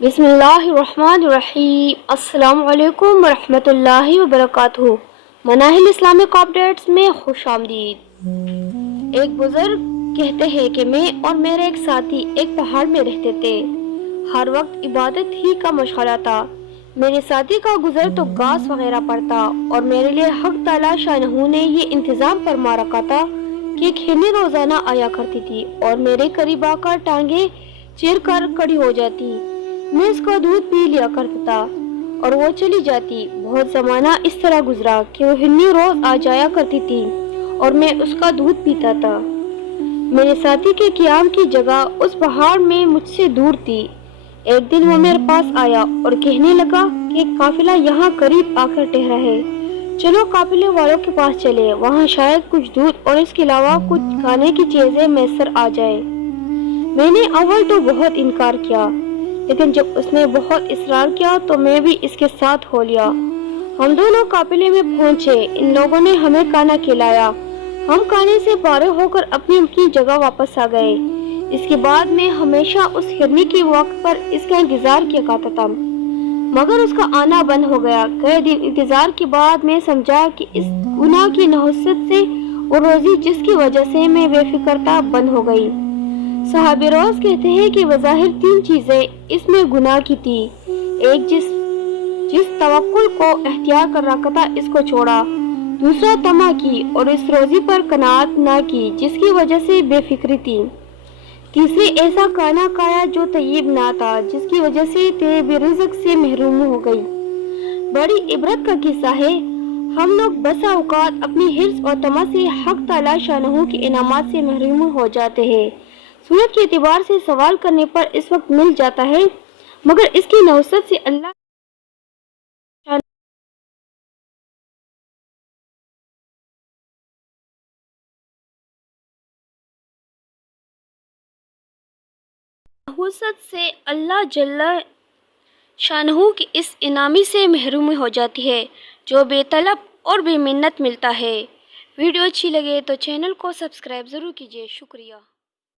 बिस्मिल्लाहिर्रहमानिर्रहीम। अस्सलाम वालेकुम वरहमतुल्लाहि वबरकातुहू। मनाहिल इस्लामिक अपडेट्स में खुश आमदीद। एक बुजुर्ग कहते हैं कि मैं और मेरे एक साथी एक पहाड़ में रहते थे। हर वक्त इबादत ही का मशगला था। मेरे साथी का गुजर तो घास वगैरह पर था और मेरे लिए हक ताला शानहू ने ये इंतजाम फरमा रखा था कि एक हिरनी रोजाना आया करती थी और मेरे करीब आकर टांगे चीर कर खड़ी हो जाती। मैं उसका दूध पी लिया करता था और वो चली जाती। बहुत जमाना इस तरह गुजरा कि वो हिरनी रोज आ जाया करती थी और मैं उसका दूध पीता था। मेरे साथी के क़याम की जगह उस पहाड़ में मुझसे दूर थी। एक दिन वो मेरे पास आया और कहने लगा कि काफिला यहाँ करीब आकर ठहरा है, चलो काफिले वालों के पास चले, वहाँ शायद कुछ दूध और इसके अलावा कुछ खाने की चीजें मैसर आ जाए। मैंने अव्वल तो बहुत इनकार किया, लेकिन जब उसने बहुत इसरार किया तो मैं भी इसके साथ हो लिया। हम दोनों काफिले में पहुंचे। इन लोगों ने हमें खाना खिलाया। हम खाने से फारिग होकर अपनी जगह वापस आ गए। इसके बाद मैं हमेशा उस हिरनी के वक्त पर इसका इंतजार किया करता था, मगर उसका आना बंद हो गया। कई दिन इंतजार के बाद मैं समझा कि इस गुनाह की नहुसत से वो रोजी जिसकी वजह से मैं बेफिक्रता बंद हो गई। सहाबे रोज कहते हैं कि बज़ाहिर तीन चीजें इसमें गुनाह की थी। एक, जिस तवक्कुल को एहतियार कर रखा था इसको छोड़ा। दूसरा, तमा की और इस रोजी पर कनात ना की जिसकी वजह से बेफिक्री थी। तीसरी, ऐसा खाना खाया जो तय्यब ना था जिसकी वजह से तेरे रिज़्क से महरूम हो गई। बड़ी इबरत का किस्सा है। हम लोग बसा औकात अपनी हिर्स और तमा से हक ताला शानहू के इनामात से महरूम हो जाते हैं। सूरत के एतबार से सवाल करने पर इस वक्त मिल जाता है, मगर इसकी नौसत से अल्लाह जल्ला शानहू की इस इनामी से महरूम हो जाती है जो बेतलब और बेमिन्नत मिलता है। वीडियो अच्छी लगे तो चैनल को सब्सक्राइब ज़रूर कीजिए। शुक्रिया।